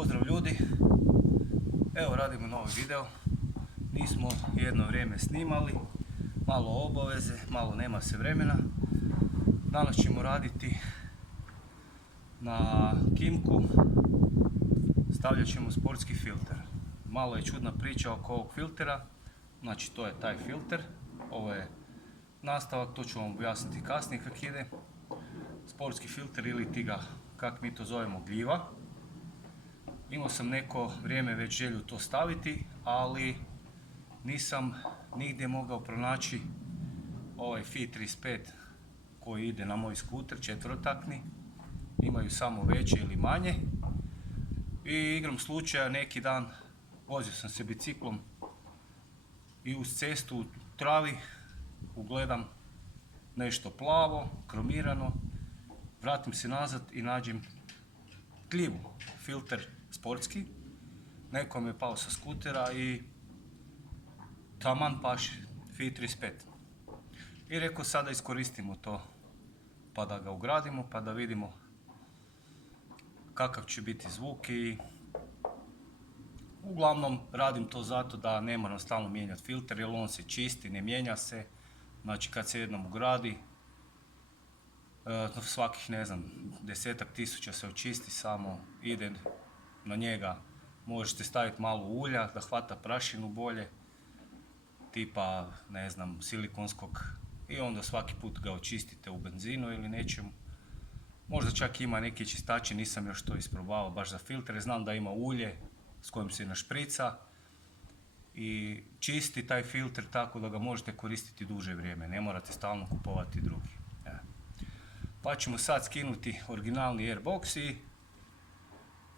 Pozdrav ljudi, evo radimo novi video, nismo jedno vrijeme snimali, malo obaveze, malo nema se vremena. Danas ćemo raditi na Kimku, stavljat ćemo sportski filter. Malo je čudna priča oko ovog filtera, znači to je taj filter, ovo je nastavak, to ću vam objasniti kasnije kak ide. Sportski filter ili ti ga, kak mi to zovemo, gljiva. Imao sam neko vrijeme već želju to staviti, ali nisam nigdje mogao pronaći ovaj FI 35 koji ide na moj skuter, četverotakni. Imaju samo veće ili manje. I igrom slučaja neki dan vozio sam se biciklom i uz cestu u travi ugledam nešto plavo, kromirano. Vratim se nazad i nađem gljivu, filter sportski. Neko mi je pao sa skutera i taman paše, FI 35. I rekao sada iskoristimo to pa da ga ugradimo, pa da vidimo kakav će biti zvuk. I uglavnom radim to zato da ne moram stalno mijenjati filter, jer on se čisti, ne mijenja se. Znači kad se jednom ugradi, svakih ne znam, 10-ak tisuća se očisti, samo ide na njega. Možete staviti malo ulja da hvata prašinu bolje, tipa ne znam silikonskog, i onda svaki put ga očistite u benzinu ili nečemu. Možda čak ima neki čistači, nisam još to isprobavao baš za filtre. Znam da ima ulje s kojim se našprica i čisti taj filter tako da ga možete koristiti duže vrijeme, ne morate stalno kupovati drugi. Pa ćemo sad skinuti originalni airbox i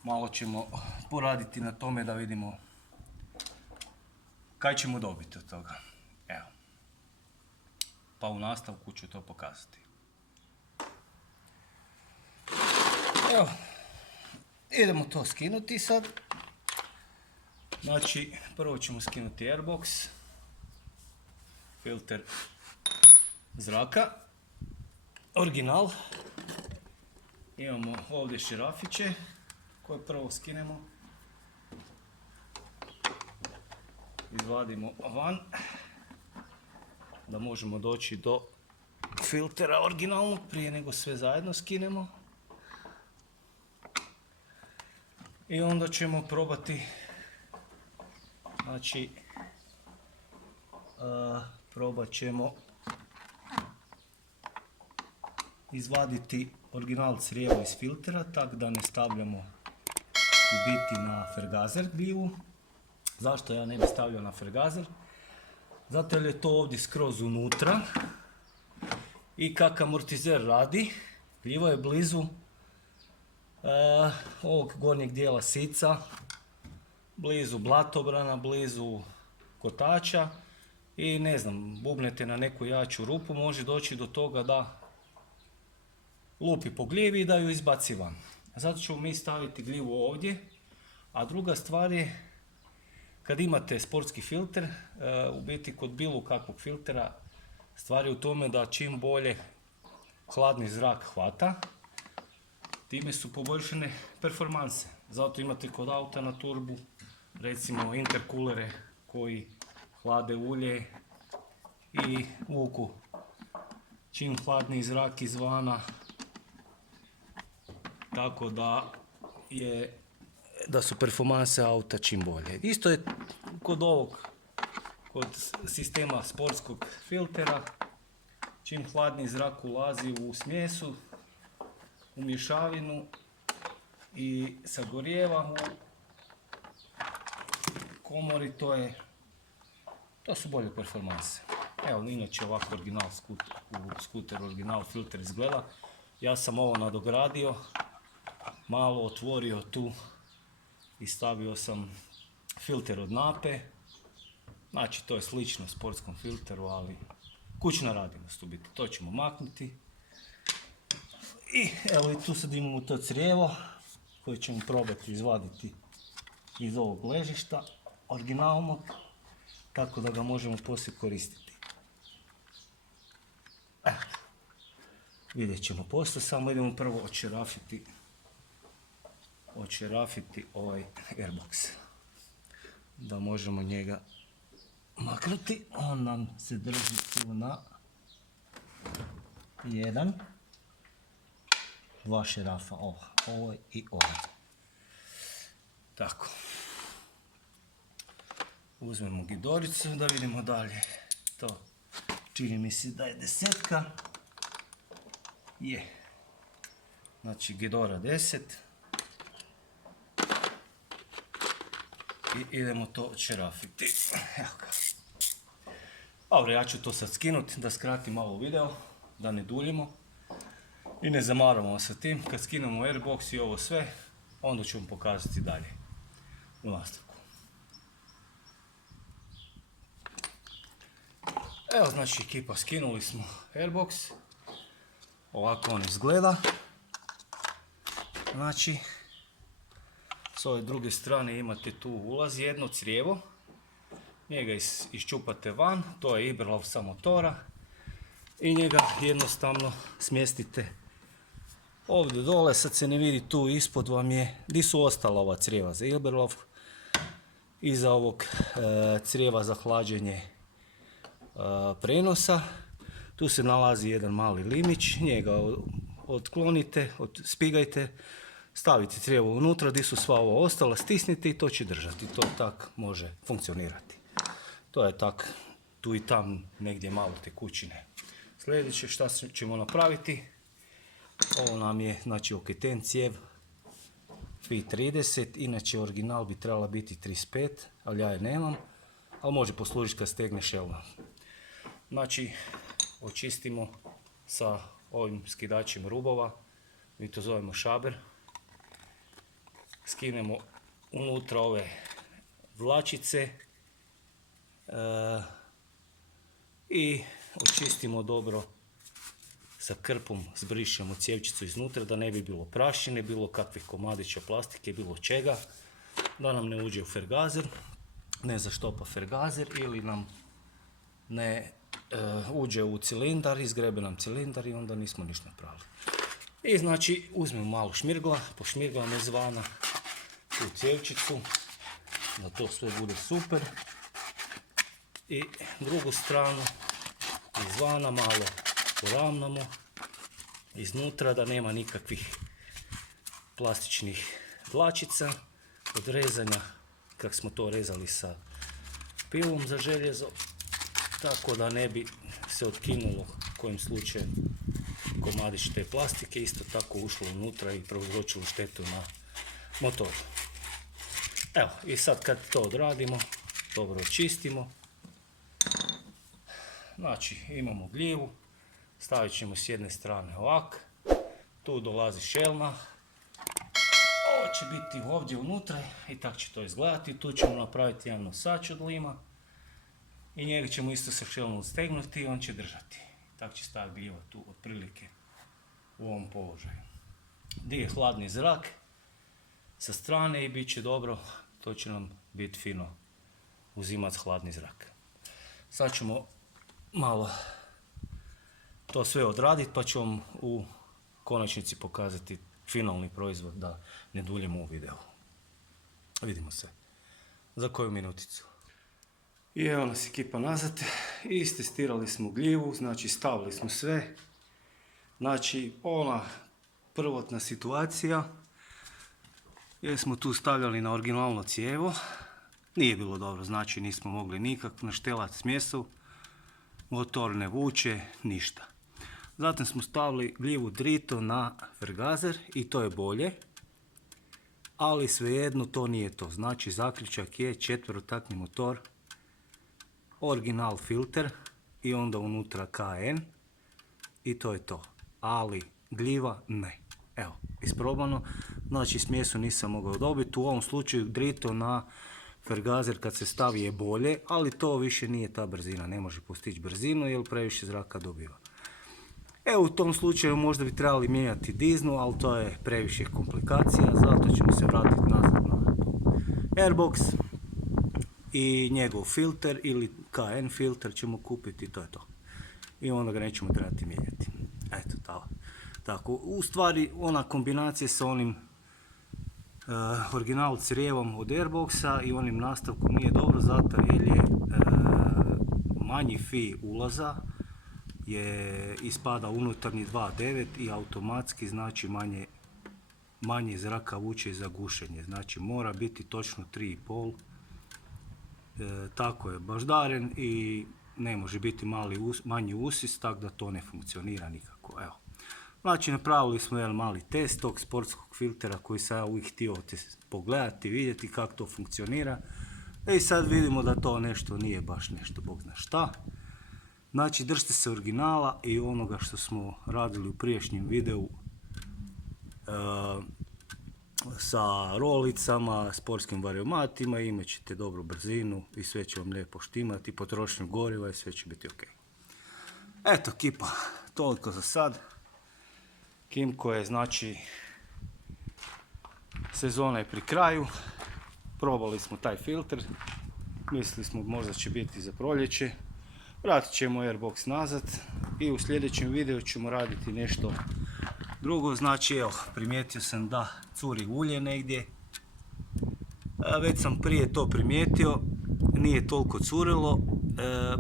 malo ćemo poraditi na tome da vidimo kaj ćemo dobiti od toga. Evo. Pa u nastavku ću to pokazati. Evo, idemo to skinuti sad. Znači, prvo ćemo skinuti airbox, filter zraka, original. Imamo ovdje širafiće koje prvo skinemo, izvadimo van da možemo doći do filtera originalnog prije nego sve zajedno skinemo. I onda ćemo probati, znači probat ćemo izvaditi original crijevo iz filtera, tako da ne stavljamo u biti na fergazer gljivu. Zašto ja ne bi stavljao na fergazer? Zato jer je to ovdje skroz unutra i kak amortizer radi, gljiva je blizu ovog gornjeg dijela sica, blizu blatobrana, blizu kotača i ne znam, bubnete na neku jaču rupu, može doći do toga da lupi po gljivi i da ju izbaci van. Zato ćemo mi staviti gljivu ovdje. A druga stvar je, kad imate sportski filter, u biti kod bilo kakvog filtera, stvar je u tome da čim bolje hladni zrak hvata, time su poboljšane performanse. Zato imate kod auta na turbu, recimo interkulere koji hlade ulje i vuku čim hladni zrak izvana, tako da su performanse auta čim bolje. Isto je kod sistema sportskog filtera, čim hladni zrak ulazi u smjesu, u mješavinu i sagorijeva u komori, to su bolje performanse. Evo, inače ovako original skuter, original filter izgleda. Ja sam ovo nadogradio, malo otvorio tu i stavio sam filter od Nape. Znači to je slično sportskom filteru, ali kućna radinost u biti. To ćemo maknuti. I evo i tu sad imamo to crijevo koje ćemo probati izvaditi iz ovog ležišta originalnog, tako da ga možemo poslije koristiti. Vidjet ćemo poslije, samo idemo prvo odšerafiti očerafiti ovaj airbox. Da možemo njega maknuti. On nam se drži tu na 1, 2 šerafa, ovaj i ovaj. Tako. Uzmemo gidoricu da vidimo dalje. To čini mi se da je 10. Je. Znači gidora 10. I idemo to odšerafiti. Evo ga. Dobro, ja ću to sad skinuti da skratim malo video, da ne duljimo i ne zamaramo sa tim. Kad skinemo airbox i ovo sve, onda ću vam pokazati dalje u nastavku. Evo, znači ekipa, skinuli smo airbox. Ovako on izgleda. Znači, s ove druge strane imate tu ulaz, jedno crijevo. Njega iščupate van, to je Iberlauf sa motora. I njega jednostavno smjestite ovdje dole. Sad se ne vidi, tu ispod vam je, gdje su ostala ova crijeva za Iberlauf. Iza ovog crijeva za hlađenje prenosa. Tu se nalazi jedan mali limić, njega otklonite, spigajte, stavite crijevo unutra, gdje su sva ova ostala, stisnite i to će držati. To tak može funkcionirati. To je tak, tu i tam negdje malo tekućine. Sljedeće šta ćemo napraviti, ovo nam je znači oketen cijev FI 30, inače original bi trebala biti 35, ali ja je nemam, ali može poslužiti kad stegne šelna. Znači, očistimo sa ovim skidačem rubova, mi to zovemo šaber. Skinemo unutra ove vlačice i očistimo dobro sa krpom, zbrišemo cijevčicu iznutra da ne bi bilo prašine, bilo kakvih komadića plastike, bilo čega, da nam ne uđe u fergazer, ne zaštopa fergazer ili nam ne uđe u cilindar, izgrebe nam cilindar i onda nismo ništa napravili. I znači uzmemo malo šmirgla, pošmirglamo izvana tu cijevčicu, da to sve bude super. I drugu stranu izvana malo poravnamo iznutra da nema nikakvih plastičnih dlačica. Od rezanja, kako smo to rezali sa pilom za željezo, tako da ne bi se otkinulo kojim slučajem komadić te plastike, isto tako ušlo unutra i prouzročilo štetu na motoru. Evo, i sad kad to odradimo, dobro očistimo. Znači, imamo gljivu, stavit ćemo s jedne strane ovak, tu dolazi šelna, ovo će biti ovdje unutra i tako će to izgledati. Tu ćemo napraviti jedan nosač od lima i njega ćemo isto sa šelnom stegnuti i on će držati. Tako će staviti gljiva tu otprilike u ovom položaju. Gdje je hladni zrak sa strane i bit će dobro, to će nam biti fino uzimati hladni zrak. Sad ćemo malo to sve odraditi pa ću vam u konačnici pokazati finalni proizvod, da ne duljimo u videu. Vidimo se za koju minuticu. I evo nas ekipa nazad, istestirali smo gljivu, znači stavili smo sve. Znači ona prvotna situacija, jer smo tu stavljali na originalno cijevo, nije bilo dobro, znači nismo mogli nikak naštelati smjesu, motor ne vuče, ništa. Zatim smo stavili gljivu drito na fergazer i to je bolje, ali svejedno to nije to. Znači zaključak je četverotaktni motor, original filter i onda unutra KN i to je to. Ali gljiva ne. Evo, isprobano. Znači smjesu nisam mogao dobiti. U ovom slučaju drito na fergazer kad se stavi je bolje, ali to više nije ta brzina. Ne može postići brzinu jer previše zraka dobiva. Evo u tom slučaju možda bi trebali mijenjati diznu, ali to je previše komplikacija. Zato ćemo se vratiti nazad na airbox i njegov filter ili KN filter ćemo kupiti i to je to. I onda ga nećemo trebati mijenjati. Eto tako. U stvari ona kombinacija sa onim original crijevom od Airboxa i onim nastavkom nije dobro zato jer je manji fi ulaza je ispada unutarnji 2.9 i automatski znači manje zraka vuče za gušenje, znači mora biti točno 3,5, tako je baždaren i ne može biti manji usis, tako da to ne funkcionira nikako. Evo. Znači napravili smo jedan mali test tog sportskog filtera koji sam ja uvijek htio pogledati, vidjeti kako to funkcionira. I sad vidimo da to nešto nije baš nešto bog zna šta. Znači držite se originala i onoga što smo radili u prijašnjem videu sa rolicama, sportskim variomatima, imat ćete dobru brzinu i sve će vam lijepo štimati, potrošnju goriva i sve će biti ok. Eto kipa, toliko za sad. Kimko je znači, sezona je pri kraju, probali smo taj filter, mislili smo možda će biti za proljeće, vratit ćemo Airbox nazad i u sljedećem videu ćemo raditi nešto drugo. Znači evo, primijetio sam da curi ulje negdje, već sam prije to primijetio, nije toliko curilo,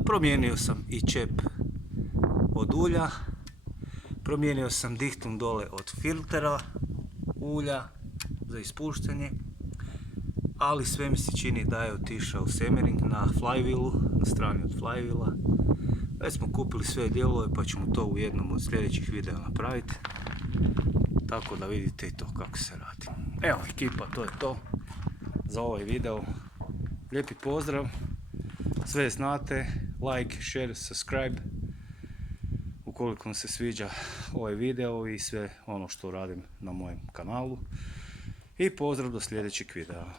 promijenio sam i čep od ulja, promijenio sam diktum dole od filtera ulja za ispuštanje, ali sve mi se čini da je otišao semering na flywheelu, na strani od flywheela. Već smo kupili sve dijelove pa ćemo to u jednom od sljedećih videa napraviti, tako da vidite i to kako se radi. Evo ekipa, to je to za ovaj video. Lijepi pozdrav, sve znate, like, share, subscribe ukoliko vam se sviđa ovaj video i sve ono što radim na mojem kanalu. I pozdrav do sljedećeg videa.